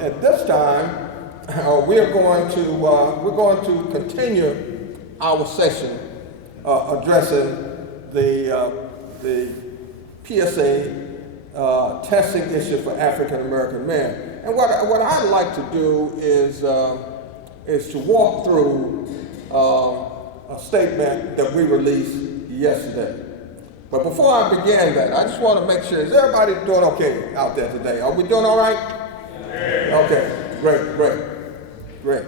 At this time, we're going to continue our session addressing the PSA testing issue for African American men. And what I'd like to do is to walk through a statement that we released yesterday. But before I begin that, I just want to make sure, is everybody doing okay out there today? Are we doing all right? Okay, great.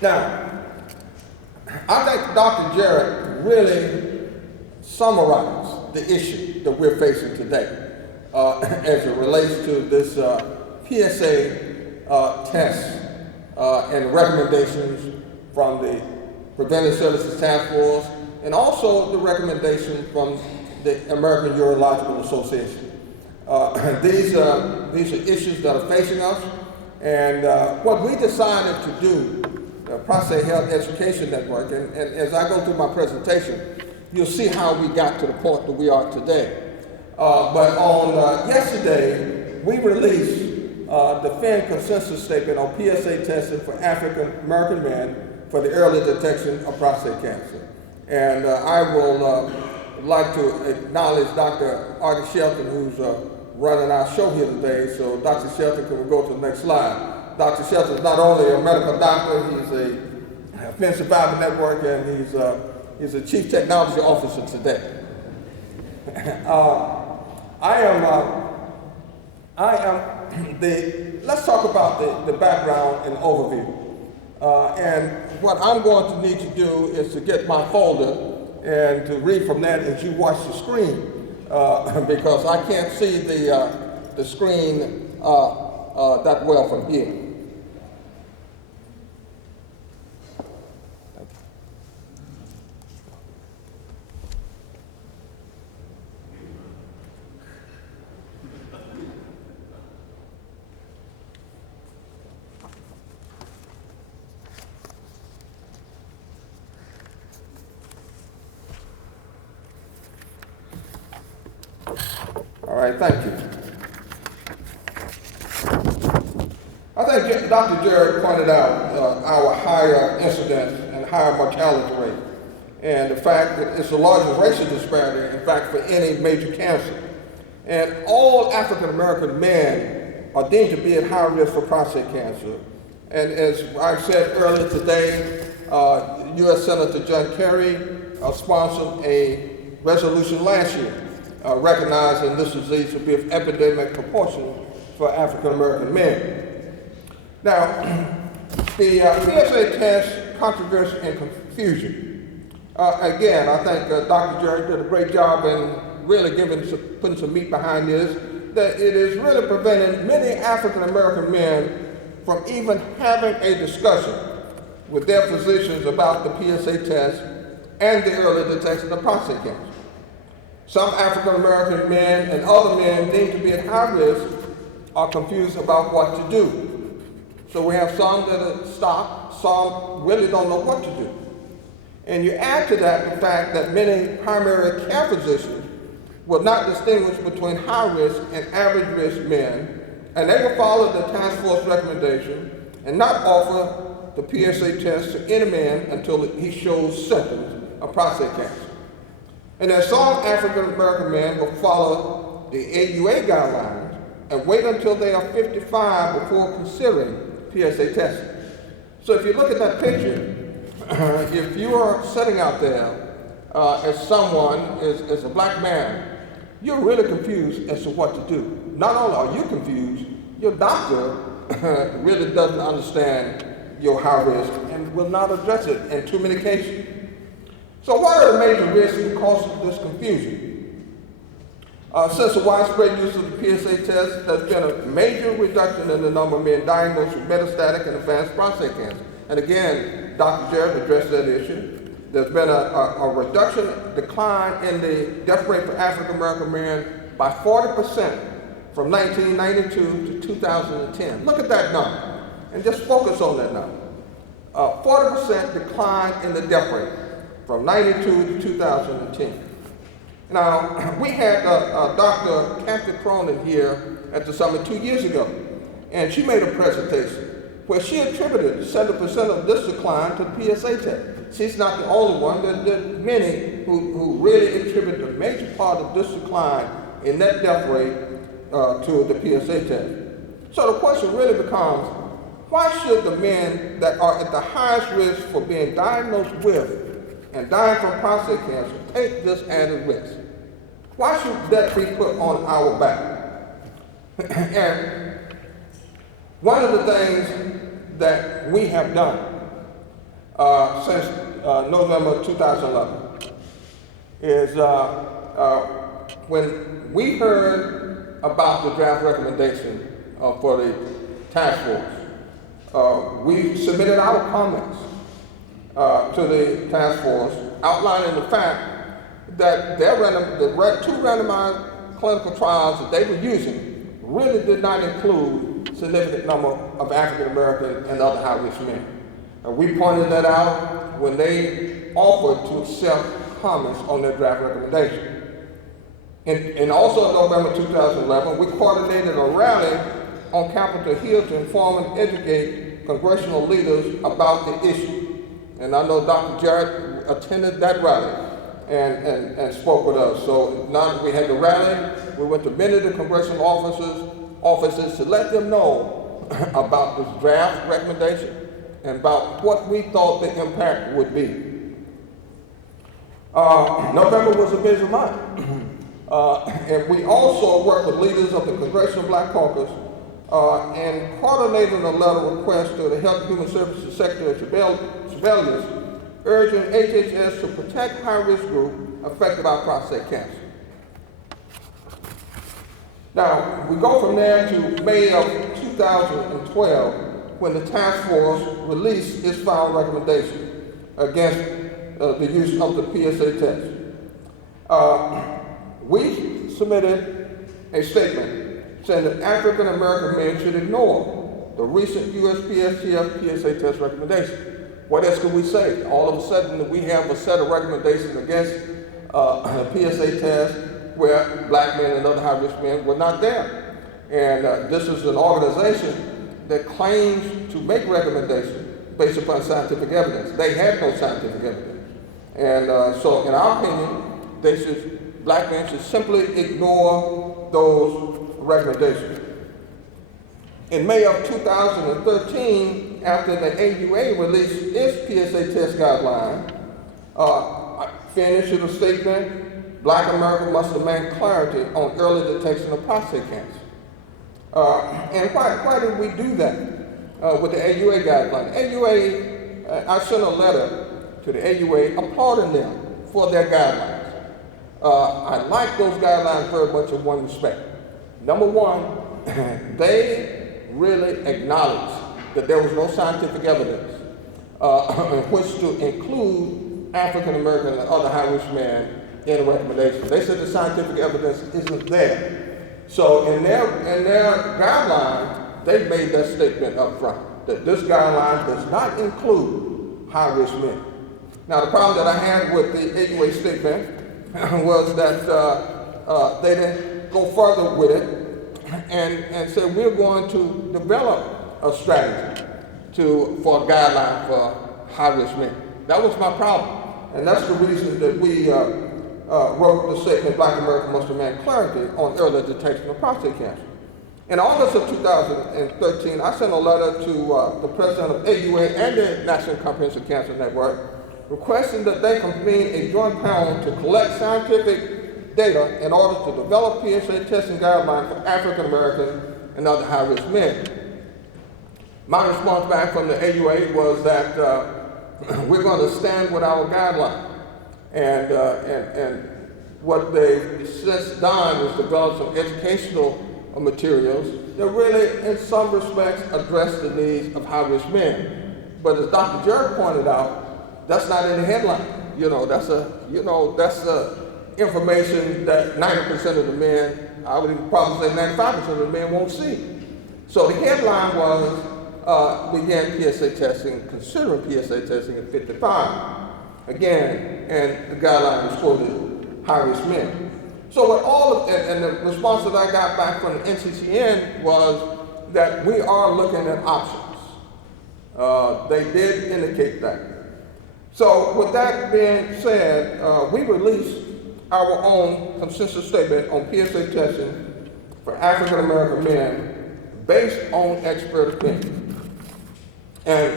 Now, I think Dr. Jarrett really summarized the issue that we're facing today as it relates to this PSA test and recommendations from the Preventive Services Task Force and also the recommendation from the American Urological Association. These are issues that are facing us, and what we decided to do, the Prostate Health Education Network, and as I go through my presentation, you'll see how we got to the point that we are today. But on yesterday, we released the PHEN Consensus Statement on PSA Testing for African American men for the early detection of prostate cancer. And I will like to acknowledge Dr. Artie Shelton, who's running our show here today. So Dr. Shelton, can we go to the next slide? Dr. Shelton is not only a medical doctor, he's a PHEN Survivor Network, and he's a Chief Technology Officer today. Let's talk about the background and overview. And what I'm going to need to do is to get my folder and to read from that as you watch the screen, because I can't see the screen that well from here. All right, thank you. I think Dr. Jarrett pointed out our higher incidence and higher mortality rate, and the fact that it's the largest racial disparity, in fact, for any major cancer. And all African American men are deemed to be at high risk for prostate cancer. And as I said earlier today, U.S. Senator John Kerry sponsored a resolution last year recognizing this disease to be of epidemic proportion for African American men. Now, the PSA test, controversy and confusion. Again, I think Dr. Jarrett did a great job in really putting some meat behind this, that it is really preventing many African American men from even having a discussion with their physicians about the PSA test and the early detection of prostate cancer. Some African American men and other men deemed to be at high risk are confused about what to do. So we have some that are stopped, some really don't know what to do. And you add to that the fact that many primary care physicians will not distinguish between high risk and average risk men, and they will follow the task force recommendation and not offer the PSA test to any man until he shows symptoms of prostate cancer. And then some African American men will follow the AUA guidelines and wait until they are 55 before considering PSA testing. So if you look at that picture, if you are sitting out there as someone, as a black man, you're really confused as to what to do. Not only are you confused, your doctor really doesn't understand your high risk and will not address it in too many cases. So what are the major risks and causes of this confusion? Since the widespread use of the PSA test, there's been a major reduction in the number of men diagnosed with metastatic and advanced prostate cancer. And again, Dr. Jarrett addressed that issue. There's been a decline in the death rate for African American men by 40% from 1992 to 2010. Look at that number and just focus on that number. 40% decline in the death rate from 92 to 2010. Now, we had Dr. Kathy Cronin here at the summit 2 years ago, and she made a presentation where she attributed 70% of this decline to the PSA test. She's not the only one. There are many who really attribute the major part of this decline in net death rate to the PSA test. So the question really becomes, why should the men that are at the highest risk for being diagnosed with and dying from prostate cancer take this added risk? Why should that be put on our back? And one of the things that we have done since November 2011 is when we heard about the draft recommendation for the task force, we submitted our comments to the task force outlining the fact that the two randomized clinical trials that they were using really did not include a significant number of African American and other high-risk men. We pointed that out when they offered to accept comments on their draft recommendation. And also in November 2011, we coordinated a rally on Capitol Hill to inform and educate congressional leaders about the issue. And I know Dr. Jarrett attended that rally and spoke with us. So now that we had the rally, we went to many of the congressional offices to let them know about this draft recommendation and about what we thought the impact would be. November was a busy month. And we also worked with leaders of the Congressional Black Caucus and coordinated a letter request to the Health and Human Services Secretary Sebelius urging HHS to protect high-risk groups affected by prostate cancer. Now, we go from there to May of 2012 when the task force released its final recommendation against the use of the PSA test. We submitted a statement saying that African American men should ignore the recent USPSTF PSA test recommendation. What else could we say? All of a sudden, we have a set of recommendations against a PSA test where black men and other high-risk men were not there. And this is an organization that claims to make recommendations based upon scientific evidence. They had no scientific evidence. And so in our opinion, black men should simply ignore those recommendations. In May of 2013, after the AUA released its PSA test guideline, PHEN issued a statement, Black America must demand clarity on early detection of prostate cancer. And why did we do that with the AUA guideline? AUA, I sent a letter to the AUA applauding them for their guidelines. I like those guidelines very much in one respect. Number one, they really acknowledged that there was no scientific evidence in which to include African American and other high-risk men in a recommendation. They said the scientific evidence isn't there. So in their guideline, they made that statement up front, that this guideline does not include high-risk men. Now the problem that I had with the AUA statement was that they didn't go further with it and said we're going to develop a strategy for a guideline for high-risk men. That was my problem. And that's the reason that we wrote the statement, Black America must demand clarity on early detection of prostate cancer. In August of 2013, I sent a letter to the president of AUA and the National Comprehensive Cancer Network requesting that they convene a joint panel to collect scientific data in order to develop PSA testing guidelines for African American and other high-risk men. My response back from the AUA was that we're going to stand with our guideline. And what they've since done is develop some educational materials that really, in some respects, address the needs of high-risk men. But as Dr. Jarrett pointed out, that's not in the headline. That's information that 90% of the men, I would even probably say 95% of the men won't see. So the headline was, began PSA testing, considering PSA testing at 55. Again, and the guideline was quoted, high-risk men. So with all of, and the response that I got back from the NCCN was that we are looking at options. They did indicate that. So with that being said, we released our own consensus statement on PSA testing for African American men based on expert opinion. And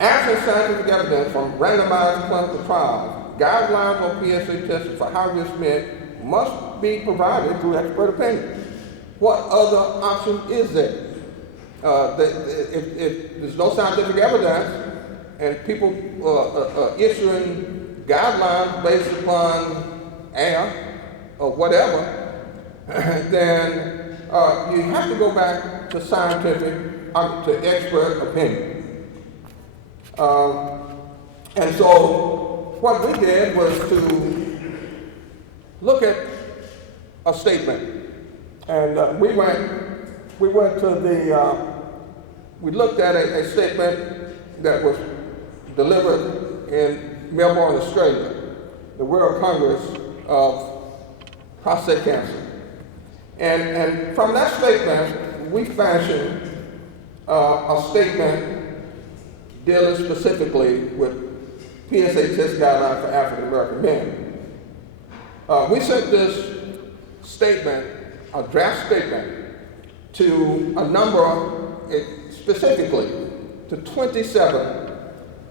absent scientific evidence from randomized clinical trials, guidelines on PSA testing for high-risk men must be provided through expert opinion. What other option is there? If there's no scientific evidence and people issuing guidelines based upon air or whatever, then you have to go back to scientific, to expert opinion. And so what we did was to look at a statement, and we looked at a statement that was delivered in Melbourne, Australia, the World Congress of Prostate Cancer. And from that statement, we fashioned a statement dealing specifically with PSA test guidelines for African American men. We sent this statement, a draft statement, to a number, specifically to 27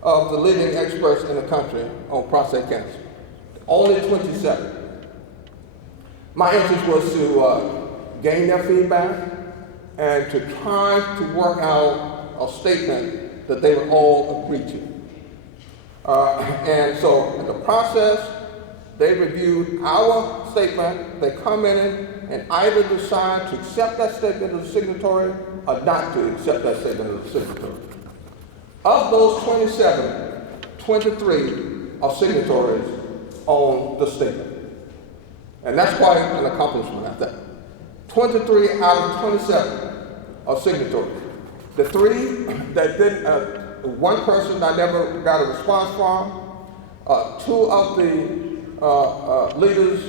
of the leading experts in the country on prostate cancer. Only 27. My interest was to gain their feedback and to try to work out a statement that they would all agree to. And so in the process, they reviewed our statement, they commented, and either decide to accept that statement as a signatory or not to accept that statement as a signatory. Of those 27, 23 are signatories on the statement. And that's quite an accomplishment, I think. 23 out of 27 are signatories. The three that didn't, one person I never got a response from, two of the leaders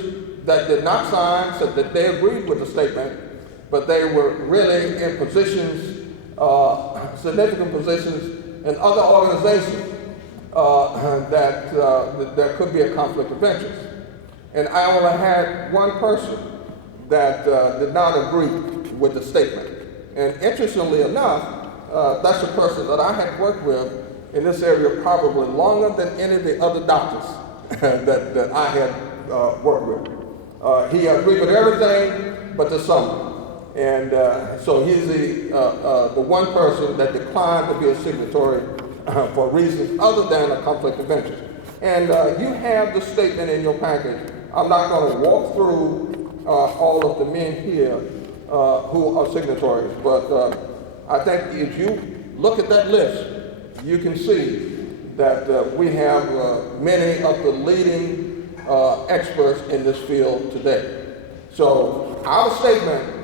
that did not sign said that they agreed with the statement, but they were really in positions, significant positions in other organizations that there could be a conflict of interest. And I only had one person that did not agree with the statement. And interestingly enough, that's a person that I had worked with in this area probably longer than any of the other doctors that I had worked with. He agreed with everything but the summer. And so he's the one person that declined to be a signatory for reasons other than a conflict of interest. And you have the statement in your package. I'm not going to walk through all of the men here who are signatories, but I think if you look at that list, you can see that we have many of the leading experts in this field today. So our statement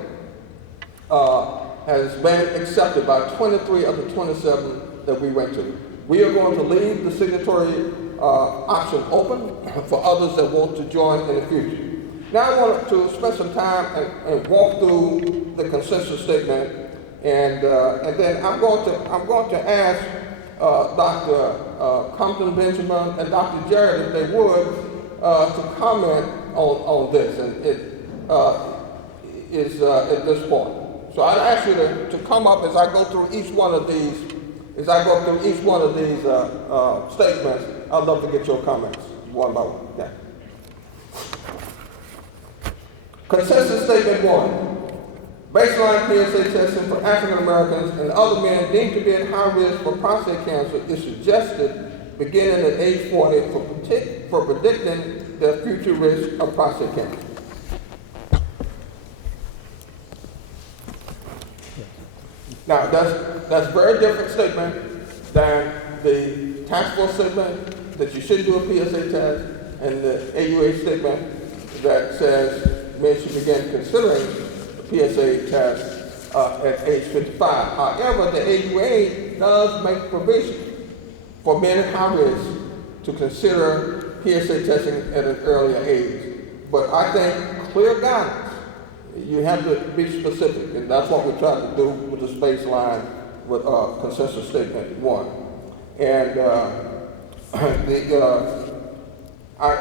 has been accepted by 23 of the 27 that we went to. We are going to leave the signatory option open for others that want to join in the future. Now I want to spend some time and walk through the consensus statement, and then I'm going to ask Dr. Compton Benjamin and Dr. Jarrett, if they would, to comment on this, and it is at this point. So I'd ask you to come up as I go through each one of these. As I go through each one of these statements, I'd love to get your comments one by one. Yeah. Consensus Statement 1. Baseline PSA testing for African Americans and other men deemed to be at high risk for prostate cancer is suggested beginning at age 40 for predicting their future risk of prostate cancer. Now, that's a very different statement than the task force statement that you should do a PSA test and the AUA statement that says men should begin considering the PSA test at age 55. However, the AUA does make provision for men at high risk to consider PSA testing at an earlier age. But I think clear guidance, you have to be specific, and that's what we try to do with this baseline with Consensus Statement 1. And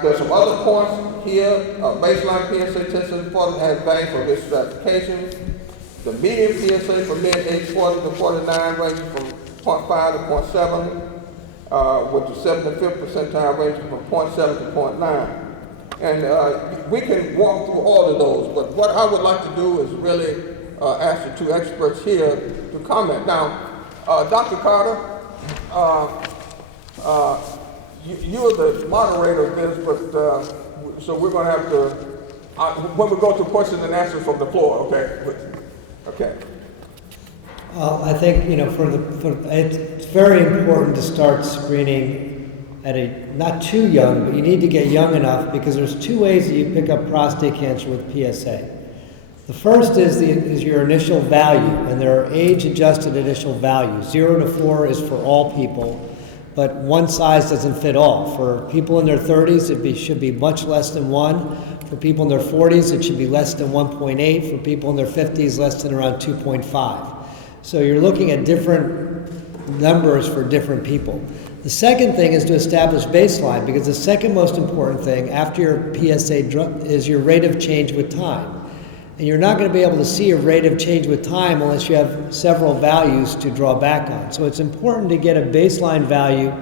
there's some other points here. Baseline PSA testing is important, has value for risk stratification. The median PSA for men age 40 to 49 ranges from 0.5 to 0.7, with the 75th percentile ranging from 0.7 to 0.9. And we can walk through all of those, but what I would like to do is really ask the two experts here to comment. Now, Dr. Carter, you're the moderator of this, but so we're going to have to, when we go to questions and answers from the floor, okay? Okay. I think, it's very important to start screening at not too young, but you need to get young enough, because there's two ways that you pick up prostate cancer with PSA. The first is your initial value, and there are age-adjusted initial values. 0 to 4 is for all people, but one size doesn't fit all. For people in their 30s, it should be much less than 1. For people in their 40s, it should be less than 1.8. For people in their 50s, less than around 2.5. So you're looking at different numbers for different people. The second thing is to establish baseline, because the second most important thing after your PSA is your rate of change with time. And you're not going to be able to see a rate of change with time unless you have several values to draw back on. So it's important to get a baseline value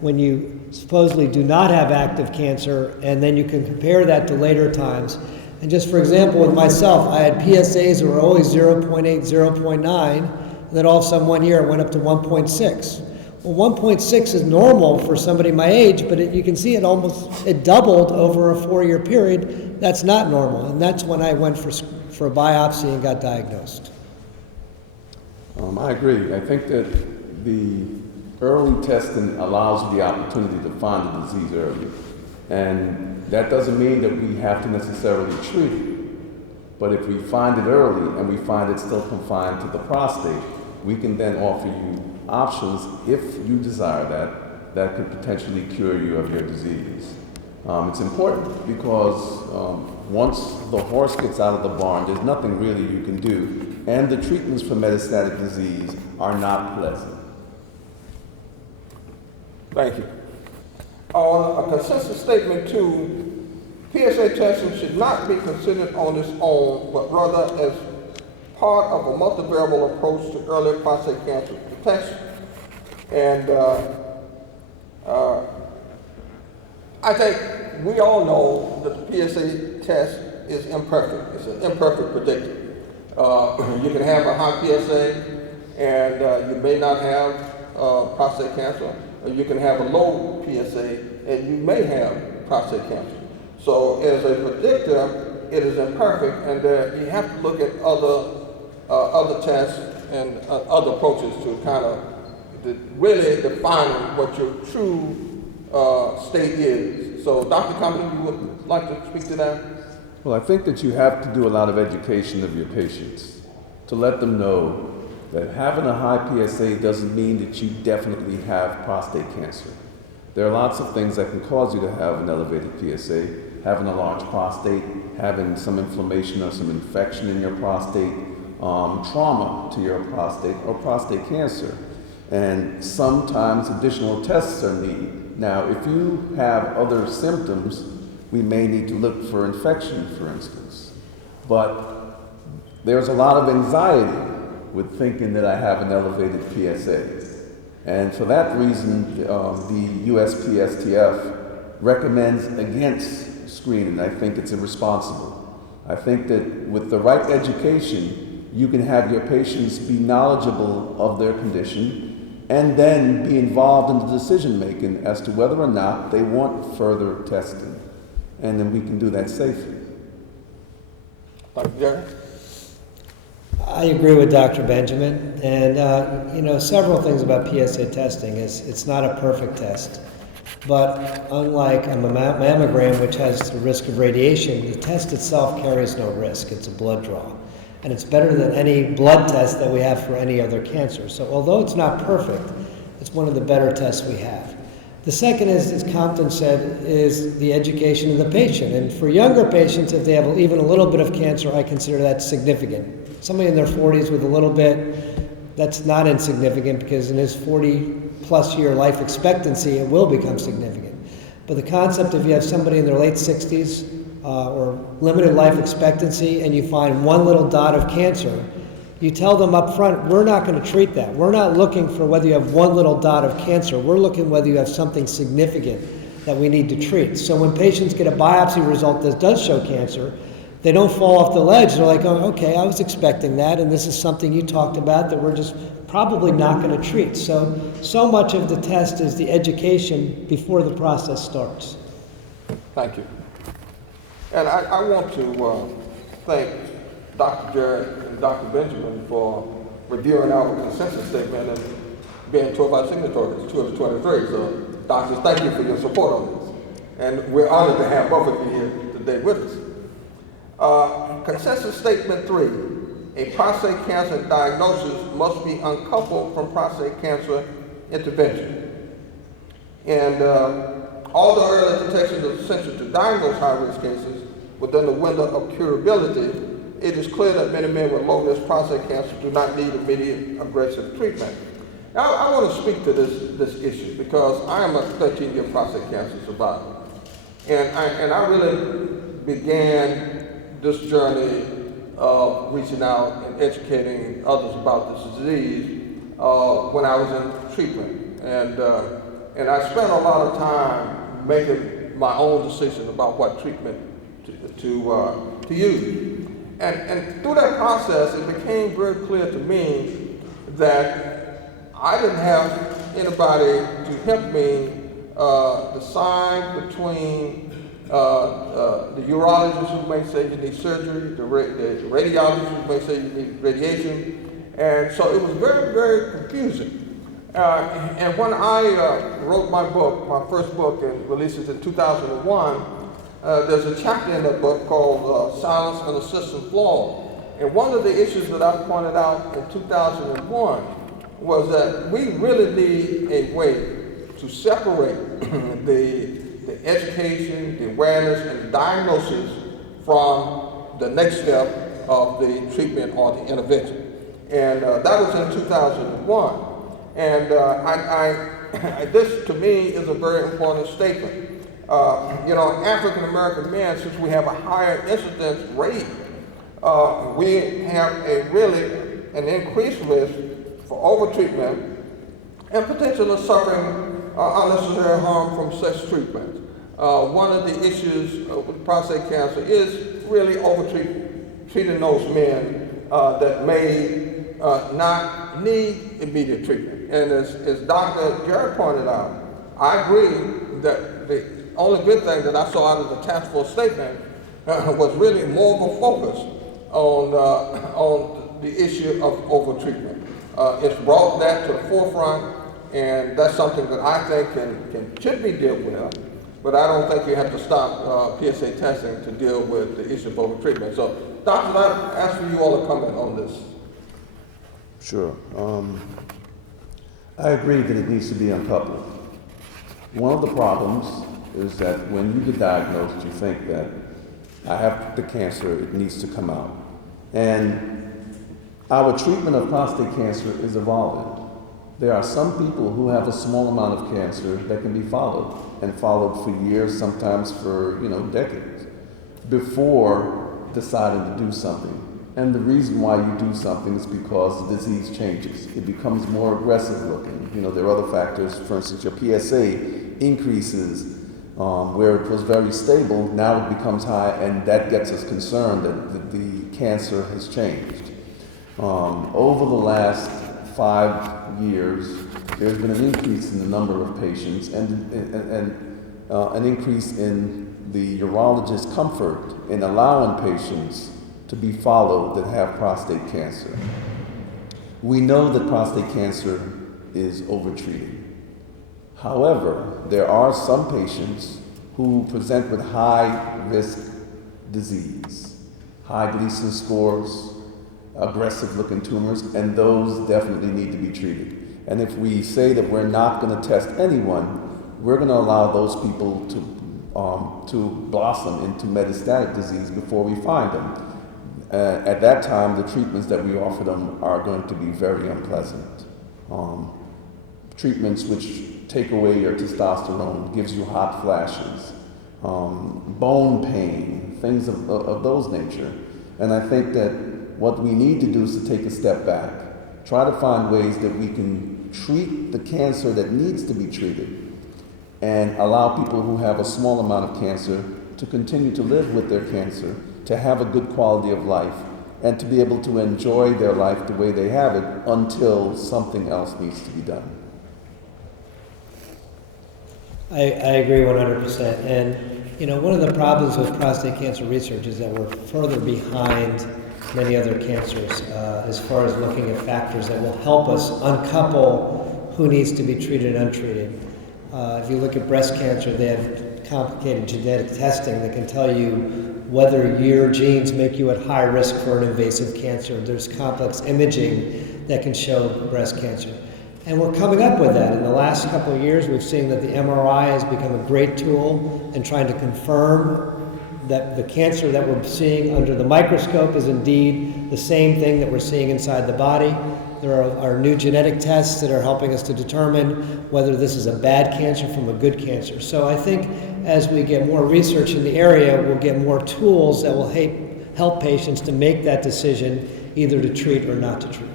when you supposedly do not have active cancer, and then you can compare that to later times. And just for example, with myself, I had PSAs that were always 0.8, 0.9, and then all of a sudden 1 year it went up to 1.6. Well, 1.6 is normal for somebody my age, but you can see it doubled over a 4-year period. That's not normal, and that's when I went for a biopsy and got diagnosed. I agree. I think that the early testing allows you the opportunity to find the disease early. And that doesn't mean that we have to necessarily treat it. But if we find it early and we find it still confined to the prostate, we can then offer you options, if you desire that could potentially cure you of your disease. It's important because once the horse gets out of the barn, there's nothing really you can do. And the treatments for metastatic disease are not pleasant. Thank you. On a consensus statement 2, PSA testing should not be considered on its own, but rather as part of a multivariable approach to early prostate cancer detection. And I think we all know that the PSA test is imperfect. It's an imperfect predictor. You can have a high PSA and you may not have prostate cancer, or you can have a low PSA and you may have prostate cancer. So as a predictor, it is imperfect, and you have to look at other tests and other approaches to kind of really define what your true state is. So Dr. Compton, you would like to speak to that? Well, I think that you have to do a lot of education of your patients to let them know that having a high PSA doesn't mean that you definitely have prostate cancer. There are lots of things that can cause you to have an elevated PSA, having a large prostate, having some inflammation or some infection in your prostate, trauma to your prostate, or prostate cancer. And sometimes additional tests are needed. Now, if you have other symptoms, we may need to look for infection, for instance. But there's a lot of anxiety with thinking that I have an elevated PSA. And for that reason, the USPSTF recommends against screening. I think it's irresponsible. I think that with the right education, you can have your patients be knowledgeable of their condition and then be involved in the decision making as to whether or not they want further testing. And then we can do that safely. Dr. Jarrett? I agree with Dr. Benjamin, and several things about PSA testing is it's not a perfect test, but unlike a mammogram, which has the risk of radiation, the test itself carries no risk. It's a blood draw, and it's better than any blood test that we have for any other cancer. So although it's not perfect, it's one of the better tests we have. The second is, as Compton said, is the education of the patient. And for younger patients, if they have even a little bit of cancer, I consider that significant. Somebody in their 40s with a little bit, that's not insignificant, because in his 40-plus year life expectancy, it will become significant. But the concept, if you have somebody in their late 60s or limited life expectancy, and you find one little dot of cancer, you tell them up front, we're not going to treat that. We're not looking for whether you have one little dot of cancer. We're looking whether you have something significant that we need to treat. So when patients get a biopsy result that does show cancer, they don't fall off the ledge. They're like, oh, okay, I was expecting that, and this is something you talked about that we're just probably not going to treat. So much of the test is the education before the process starts. Thank you. And I want to thank Dr. Jarrett and Dr. Benjamin for reviewing our consensus statement and being 2 of our signatories, 2 of the 23. So, doctors, thank you for your support on this. And we're honored to have both of you here today with us. Consensus Statement 3, a prostate cancer diagnosis must be uncoupled from prostate cancer intervention. And although early detection is essential to diagnose high-risk cases within the window of curability, it is clear that many men with low-risk prostate cancer do not need immediate aggressive treatment. Now, I want to speak to this issue because I am a 13-year prostate cancer survivor. And I really began this journey of reaching out and educating others about this disease when I was in treatment. And I spent a lot of time making my own decision about what treatment to use. And through that process, it became very clear to me that I didn't have anybody to help me decide between the urologists who may say you need surgery, the radiologists who may say you need radiation. And so it was very, very confusing. And when I wrote my book, my first book, and released it in 2001, there's a chapter in that book called Silence and the System Flaw. And one of the issues that I pointed out in 2001 was that we really need a way to separate the education, the awareness, and the diagnosis from the next step of the treatment or the intervention. And that was in 2001. And this, to me, is a very important statement. African American men, since we have a higher incidence rate, we have an increased risk for overtreatment and potentially suffering unnecessary harm from such treatment. One of the issues with prostate cancer is really treating those men that may not need immediate treatment. And as Dr. Jarrett pointed out, I agree that the only good thing that I saw out of the task force statement was really more of a focus on the issue of overtreatment. It's brought that to the forefront, and that's something that I think should be dealt with. But I don't think you have to stop PSA testing to deal with the issue of overtreatment. So, doctors, I ask for you all to comment on this. Sure. I agree that it needs to be uncoupled. One of the problems is that when you get diagnosed, you think that I have the cancer, it needs to come out. And our treatment of prostate cancer is evolving. There are some people who have a small amount of cancer that can be followed, and followed for years, sometimes for decades, before deciding to do something. And the reason why you do something is because the disease changes. It becomes more aggressive looking. There are other factors. For instance, your PSA increases where it was very stable. Now it becomes high, and that gets us concerned that the cancer has changed. Over the last 5 years, there's been an increase in the number of patients and an increase in the urologist's comfort in allowing patients to be followed that have prostate cancer. We know that prostate cancer is overtreated. However, there are some patients who present with high-risk disease, high Gleason scores, aggressive-looking tumors, and those definitely need to be treated. And if we say that we're not going to test anyone, we're going to allow those people to blossom into metastatic disease before we find them. At that time, the treatments that we offer them are going to be very unpleasant. Treatments which take away your testosterone, gives you hot flashes, bone pain, things of those nature. And I think that what we need to do is to take a step back, try to find ways that we can treat the cancer that needs to be treated, and allow people who have a small amount of cancer to continue to live with their cancer, to have a good quality of life, and to be able to enjoy their life the way they have it until something else needs to be done. I agree 100%. And one of the problems with prostate cancer research is that we're further behind many other cancers as far as looking at factors that will help us uncouple who needs to be treated and untreated. If you look at breast cancer, they have complicated genetic testing that can tell you whether your genes make you at high risk for an invasive cancer. There's complex imaging that can show breast cancer. And we're coming up with that. In the last couple of years, we've seen that the MRI has become a great tool in trying to confirm that the cancer that we're seeing under the microscope is indeed the same thing that we're seeing inside the body. There are new genetic tests that are helping us to determine whether this is a bad cancer from a good cancer. So I think as we get more research in the area, we'll get more tools that will help patients to make that decision either to treat or not to treat.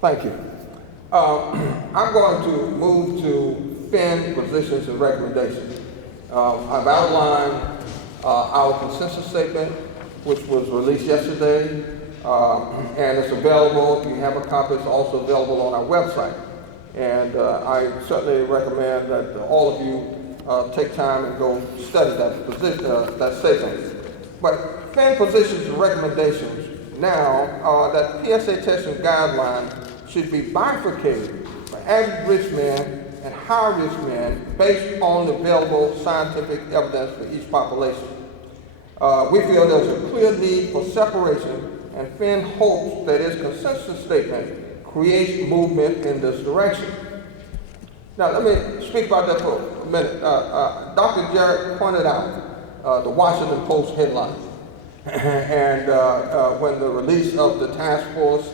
Thank you. I'm going to move to PHEN positions and recommendations. I've outlined our consensus statement, which was released yesterday, and it's available. If you have a copy, it's also available on our website. And I certainly recommend that all of you take time and go study that statement. But PHEN positions and recommendations now are that PSA testing guidelines should be bifurcated for average risk men and high risk men based on the available scientific evidence for each population. We feel there's a clear need for separation, and PHEN hopes that its consensus statement creates movement in this direction. Now, let me speak about that for a minute. Dr. Jarrett pointed out the Washington Post headline and when the release of the task force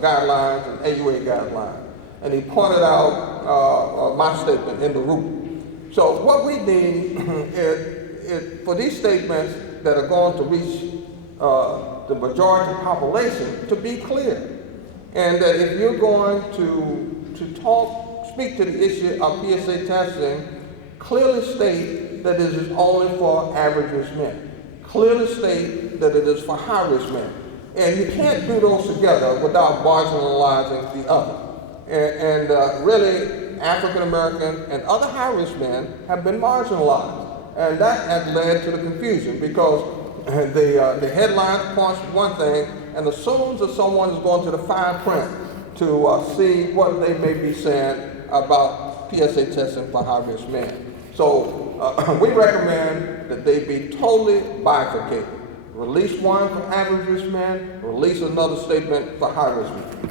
guidelines and AUA guidelines. And he pointed out my statement in the root. So what we need is for these statements that are going to reach the majority population to be clear. And that if you're going to speak to the issue of PSA testing, clearly state that it is only for average risk men. Clearly state that it is for high risk men. And you can't do those together without marginalizing the other. And really, African American and other high risk men have been marginalized. And that has led to the confusion because the headline points to one thing and assumes that someone is going to the fine print to see what they may be saying about PSA testing for high risk men. So we recommend that they be totally bifurcated. Release one for average risk men, release another statement for high risk men.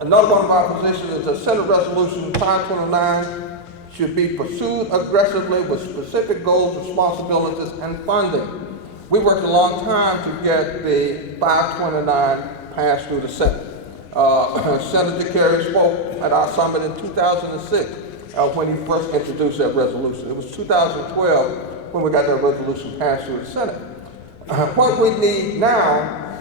Another one of our positions is that Senate Resolution 529 should be pursued aggressively with specific goals, responsibilities, and funding. We worked a long time to get the 529 passed through the Senate. Senator Kerry spoke at our summit in 2006 when he first introduced that resolution. It was 2012 when we got that resolution passed through the Senate. What we need now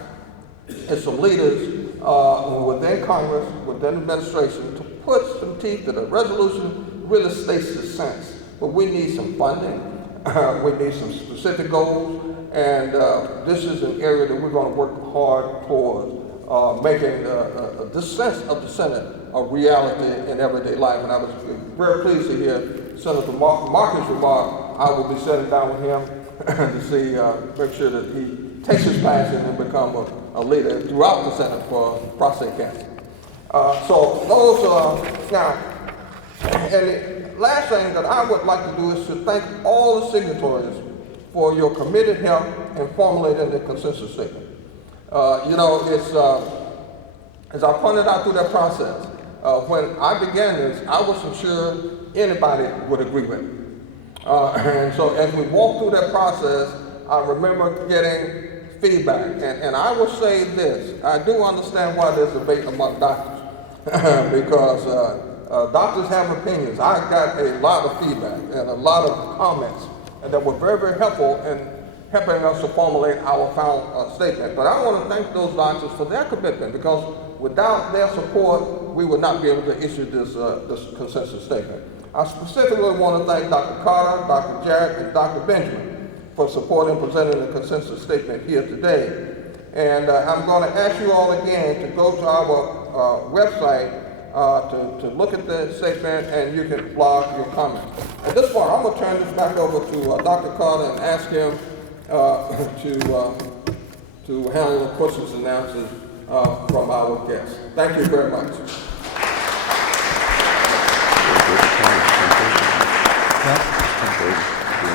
is some leaders within Congress, within administration, to put some teeth to the resolution. Really states the sense, but we need some funding, we need some specific goals, and this is an area that we're going to work hard towards making this sense of the Senate a reality in everyday life. And I was very pleased to hear Senator Marcus remark. I will be sitting down with him to see, make sure that he takes his passion and become a leader throughout the Senate for prostate cancer. So those are now. And the last thing that I would like to do is to thank all the signatories for your committed help in formulating the consensus statement. It's, as I pointed out through that process, when I began this, I wasn't sure anybody would agree with it. And so as we walked through that process, I remember getting feedback. And I will say this, I do understand why there's debate among doctors. Because doctors have opinions. I got a lot of feedback and a lot of comments that were very, very helpful in helping us to formulate our final statement. But I want to thank those doctors for their commitment, because without their support, we would not be able to issue this consensus statement. I specifically want to thank Dr. Carter, Dr. Jarrett, and Dr. Benjamin for supporting and presenting the consensus statement here today. And I'm going to ask you all again to go to our website to look at the statement, and you can blog your comments. At this point, I'm going to turn this back over to Dr. Carter and ask him to handle the questions and answers from our guests. Thank you very much.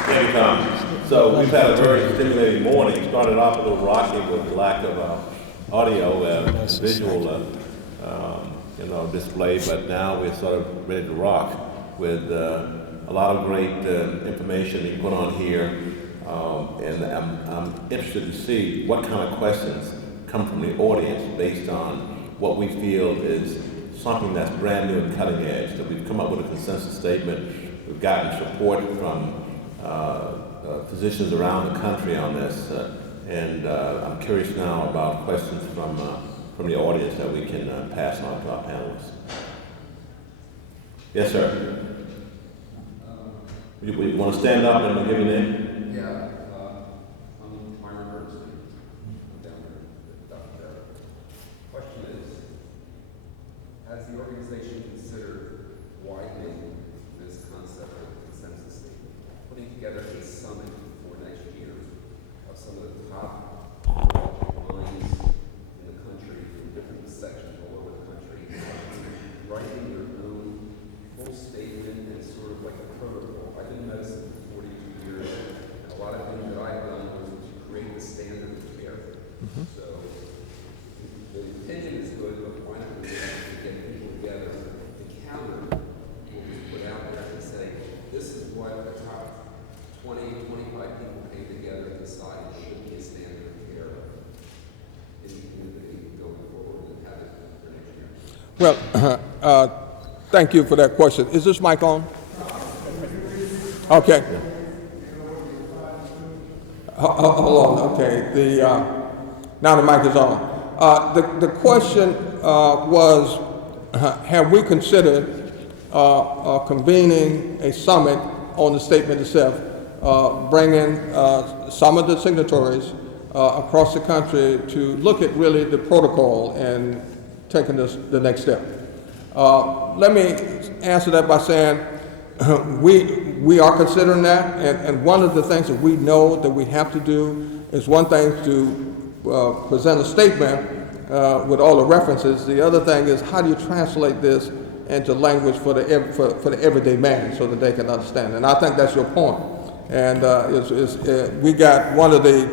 Thank you, Tom. So we've had a very stimulating morning. Started off a little rocky with the lack of audio and visual display, but now we're sort of ready to rock with a lot of great information being put on here. And I'm interested to see what kind of questions come from the audience based on what we feel is something that's brand new and cutting edge. That we've come up with a consensus statement. We've gotten support from physicians around the country on this, and I'm curious now about questions from the audience that we can pass on to our panelists. Yes, sir. You want to stand up and give your name? Yeah, I'm Myron Bernstein. I'm down there with Dr. Jarrett. Question is, has the organization considered widening this concept of the consensus statement, putting together a summit for next year of some of the top minds in the country from different sections all over the country, writing their own full statement and sort of like a protocol? I've been in medicine for 42 years, and a lot of things that I've done was to create the standard of care. So the opinion is good, but why not we actually get people together to counter what we put out there and say, this is what the top 20, 25 people came together and decided should be a standard of care in the community going forward and have it for next year. Well, thank you for that question. Is this mic on? Okay. Hold on. Okay. Now the mic is on. The question was, have we considered convening a summit on the statement itself, bringing some of the signatories across the country to look at really the protocol and taking this the next step? Let me answer that by saying we are considering that, and one of the things that we know that we have to do is one thing to present a statement with all the references. The other thing is, how do you translate this into language for the everyday man so that they can understand? And I think that's your point. And we got one of the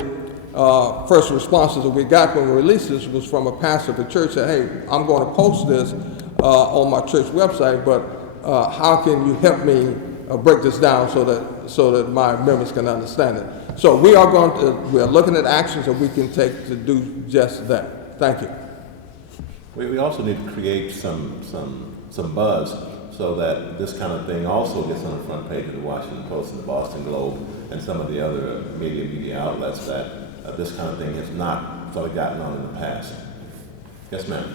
first responses that we got when we released this was from a pastor of the church that, hey, I'm going to post this on my church website, but how can you help me break this down so that my members can understand it? So we are looking at actions that we can take to do just that. Thank you. We also need to create some buzz so that this kind of thing also gets on the front page of the Washington Post and the Boston Globe and some of the other media outlets that this kind of thing has not sort of gotten on in the past. Yes, ma'am.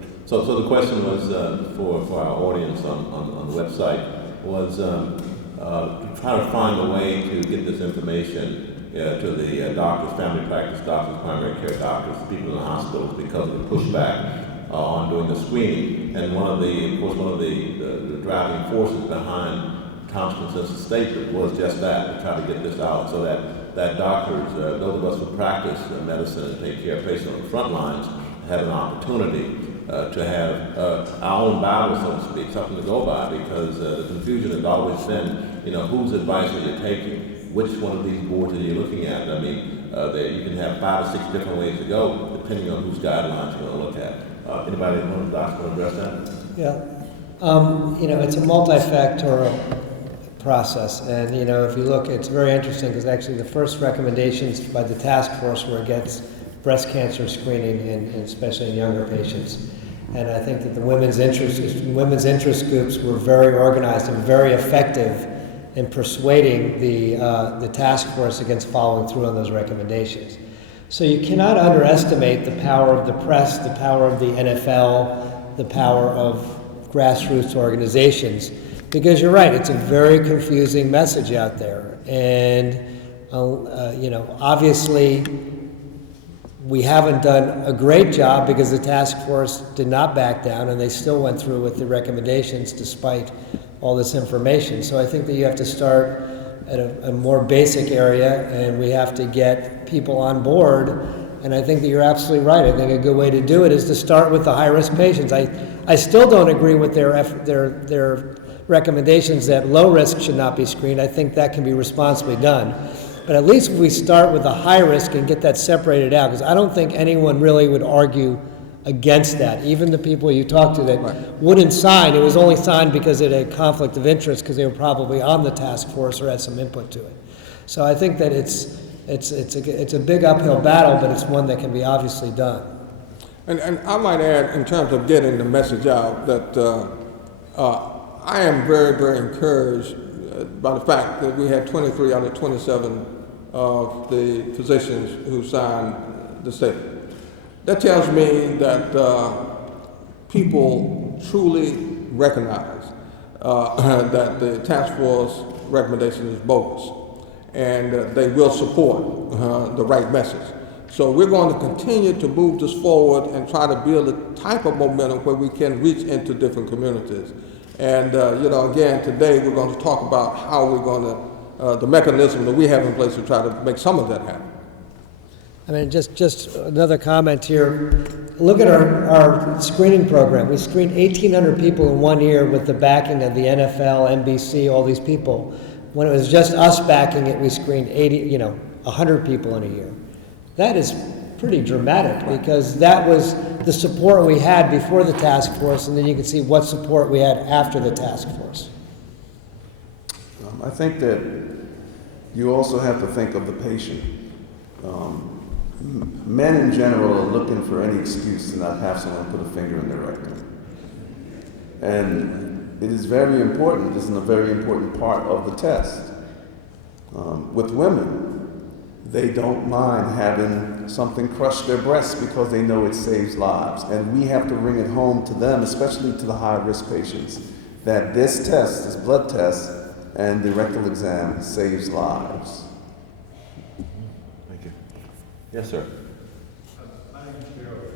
Right. So the question was for our audience on the website was to try to find a way to get this information to the doctors, family practice doctors, primary care doctors, people in the hospitals because of the pushback on doing the screening. And one of the driving forces behind Tom's consensus statement was just that, to try to get this out so that doctors, those of us who practice medicine and take care of patients on the front lines, have an opportunity to have our own Bible, so to speak, something to go by, because the confusion has always been, whose advice are you taking? Which one of these boards are you looking at? I mean, you can have 5 or 6 different ways to go, depending on whose guidelines you're going to look at. Anybody want to address that? Yeah. It's a multifactorial process, and if you look, it's very interesting because actually the first recommendations by the task force were against breast cancer screening, and especially in younger patients. And I think that the women's interest groups were very organized and very effective in persuading the task force against following through on those recommendations. So you cannot underestimate the power of the press, the power of the NFL, the power of grassroots organizations, because you're right, it's a very confusing message out there. And, obviously, we haven't done a great job because the task force did not back down and they still went through with the recommendations despite all this information. So I think that you have to start at a more basic area, and we have to get people on board. And I think that you're absolutely right. I think a good way to do it is to start with the high-risk patients. I still don't agree with their recommendations that low risk should not be screened. I think that can be responsibly done. But at least if we start with the high risk and get that separated out, because I don't think anyone really would argue against that. Even the people you talked to that wouldn't sign, it was only signed because it had a conflict of interest because they were probably on the task force or had some input to it. So I think that it's a big uphill battle, but it's one that can be obviously done. And I might add, in terms of getting the message out, that I am very, very encouraged by the fact that we had 23 out of 27 of the physicians who signed the statement. That tells me that people truly recognize that the task force recommendation is bogus, and they will support the right message. So we're going to continue to move this forward and try to build a type of momentum where we can reach into different communities. And again, today we're going to talk about how we're going to, the mechanism that we have in place to try to make some of that happen. I mean, just another comment here. Look at our screening program. We screened 1,800 people in 1 year with the backing of the NFL, NBC, all these people. When it was just us backing it, we screened 100 people in a year. That is pretty dramatic because that was the support we had before the task force, and then you can see what support we had after the task force. I think that you also have to think of the patient. Men in general are looking for any excuse to not have someone put a finger in their rectum. And it is very important, this is a very important part of the test. With women, they don't mind having something crush their breasts because they know it saves lives. And we have to bring it home to them, especially to the high-risk patients, that this test, this blood test, and the rectal exam saves lives. Thank you. Yes, sir. My name is Jarrett.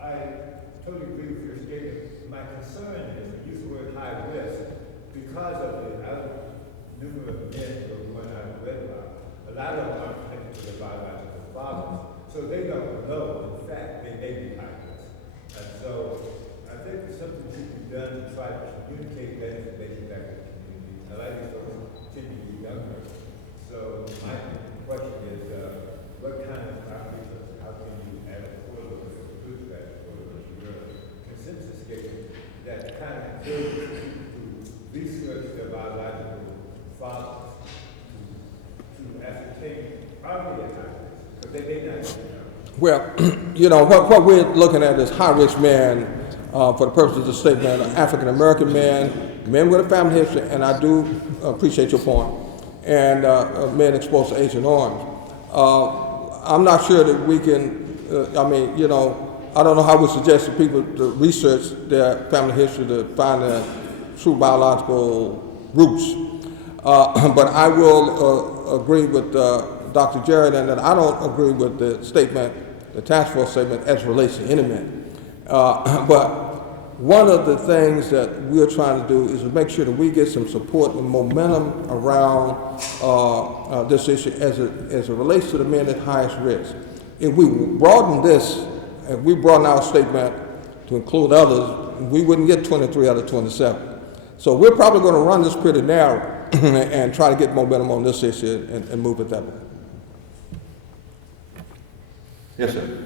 I totally agree with your statement. My concern is the use of the word high risk because of the number of men who went out of wedlock. A lot of them aren't connected to their biological fathers, so they don't know, in fact, they may be high risk. And so I think there's something should be done to try to communicate that information back to the community. A lot of these folks tend to be younger. So my question is, what kind of operations, how can you add a quarter to that consensus statement that kind of builds to research their biological fathers to ascertain are they at high risk? Because they may not know. Well, what we're looking at is high-risk men, for the purposes of the statement, African-American men with a family history, and I do appreciate your point, and men exposed to Agent Orange. I'm not sure that we can I don't know how we suggest to people to research their family history to find their true biological roots. But I will agree with Dr. Jarrett, and that I don't agree with the statement, the task force statement, as relates to any men. But one of the things that we're trying to do is to make sure that we get some support and momentum around this issue as it relates to the men at highest risk. If we broaden this, if we broaden our statement to include others, we wouldn't get 23 out of 27. So we're probably going to run this pretty narrow and try to get momentum on this issue and move it that way. Yes, sir.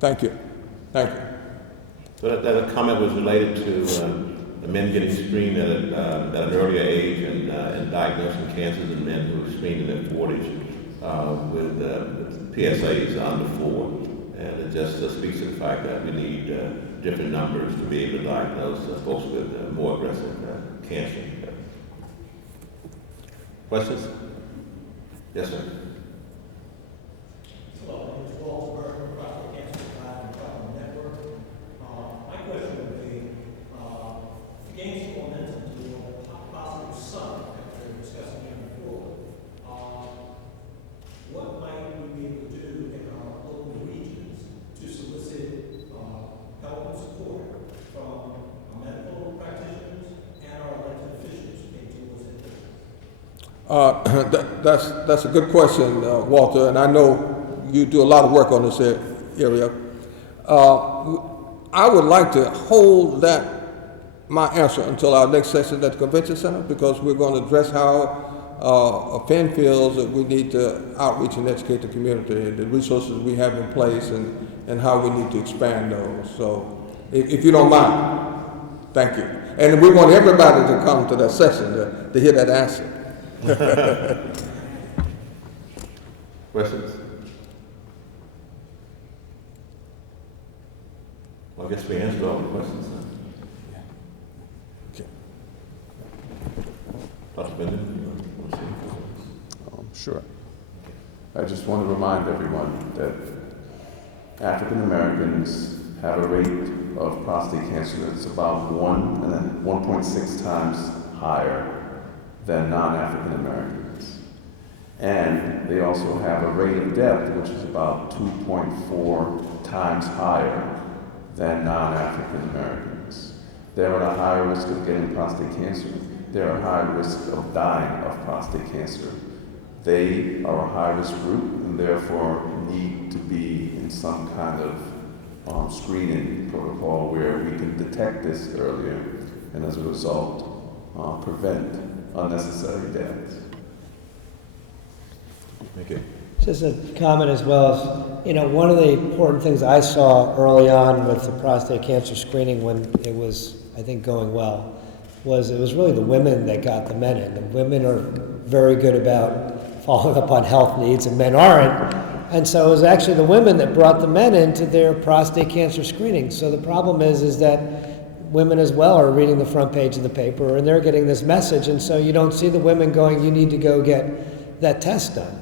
Thank you. Thank you. So that comment was related to the men getting screened at an earlier age and diagnosing cancers in men who were screened in their 40s with PSAs under 4. And it just speaks to the fact that we need different numbers to be able to diagnose folks with more aggressive cancer. Questions? Yes, sir. That's a good question, Walter, and I know you do a lot of work on this area. I would like to hold my answer until our next session at the convention center, because we're going to address how PHEN feels that we need to outreach and educate the community, the resources we have in place, and how we need to expand those. So, if you don't mind, thank you. And we want everybody to come to that session to hear that answer. Questions? Well, I guess we answered all the questions then. Okay. Dr. Bennett, you want to say anything? Sure. I just want to remind everyone that African Americans have a rate of prostate cancer that's about 1.6 times higher than non-African Americans. And they also have a rate of death which is about 2.4 times higher than non-African Americans. They're at a higher risk of getting prostate cancer. They're at a high risk of dying of prostate cancer. They are a high-risk group and therefore need to be in some kind of screening protocol where we can detect this earlier and as a result prevent unnecessary deaths. Thank you. Just a comment as well as, one of the important things I saw early on with the prostate cancer screening when it was, I think, going well, was it was really the women that got the men in. The women are very good about following up on health needs and men aren't. And so it was actually the women that brought the men into their prostate cancer screening. So the problem is that women as well are reading the front page of the paper and they're getting this message. And so you don't see the women going, you need to go get that test done.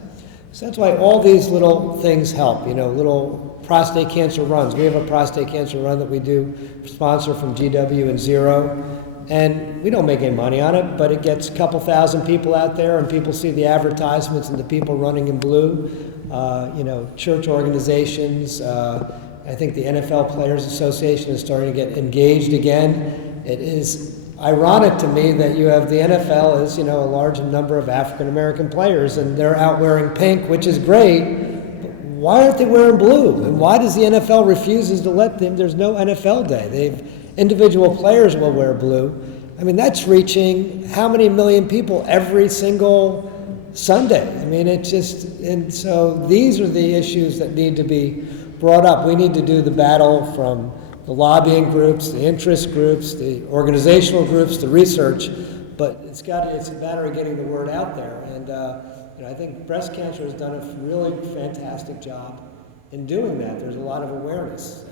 So that's why all these little things help, little prostate cancer runs. We have a prostate cancer run that we do sponsor from GW and Zero. And we don't make any money on it, but it gets a couple thousand people out there and people see the advertisements and the people running in blue, church organizations, I think the NFL Players Association is starting to get engaged again. It is ironic to me that you have the NFL is, a large number of African American players, and they're out wearing pink, which is great. But why aren't they wearing blue? And why does the NFL refuses to let them? There's no NFL day. Individual players will wear blue. I mean, that's reaching how many million people every single Sunday? I mean, and so these are the issues that need to be brought up. We need to do the battle from the lobbying groups, the interest groups, the organizational groups, the research, but it's a matter of getting the word out there. And I think breast cancer has done a really fantastic job in doing that. There's a lot of awareness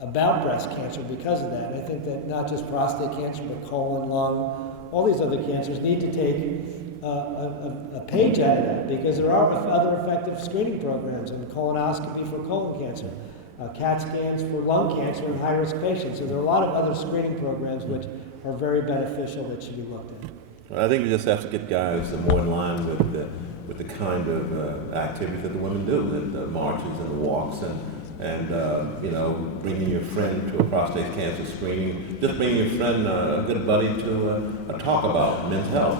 about breast cancer because of that. And I think that not just prostate cancer, but colon, lung, all these other cancers need to take a page out of that, because there are other effective screening programs, and colonoscopy for colon cancer, CAT scans for lung cancer in high-risk patients. So there are a lot of other screening programs which are very beneficial that should be looked at. I think we just have to get guys more in line with the kind of activities that the women do, the marches and the walks, and bringing your friend to a prostate cancer screening, just bringing your friend, a good buddy, to a talk about men's health.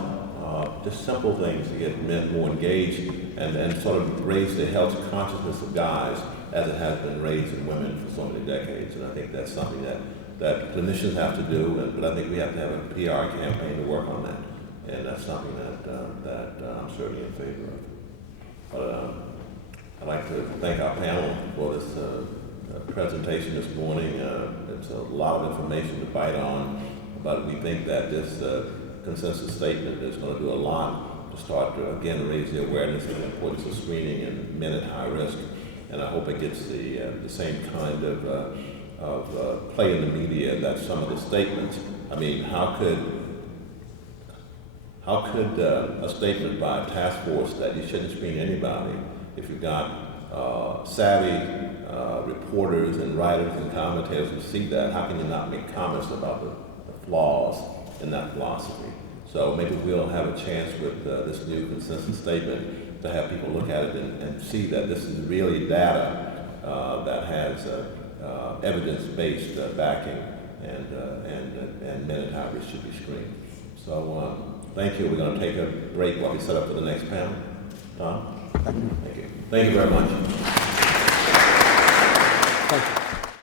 Just simple things to get men more engaged and sort of raise the health consciousness of guys as it has been raised in women for so many decades. And I think that's something that clinicians have to do, but I think we have to have a PR campaign to work on that. And that's something that I'm certainly in favor of. But I'd like to thank our panel for this presentation this morning. It's a lot of information to bite on, but we think that this consensus statement is going to do a lot to start to, again, raise the awareness of the importance of screening in men at high risk. And I hope it gets the same kind of play in the media that some of the statements. I mean, how could a statement by a task force that you shouldn't screen anybody, if you've got savvy reporters and writers and commentators who see that, how can you not make comments about the flaws in that philosophy? So maybe we'll have a chance with this new consensus statement to have people look at it and see that this is really data that has evidence-based backing, and men at high risk should be screened. So thank you. We're going to take a break while we set up for the next panel. Tom? Thank you. Thank you very much. Thank you.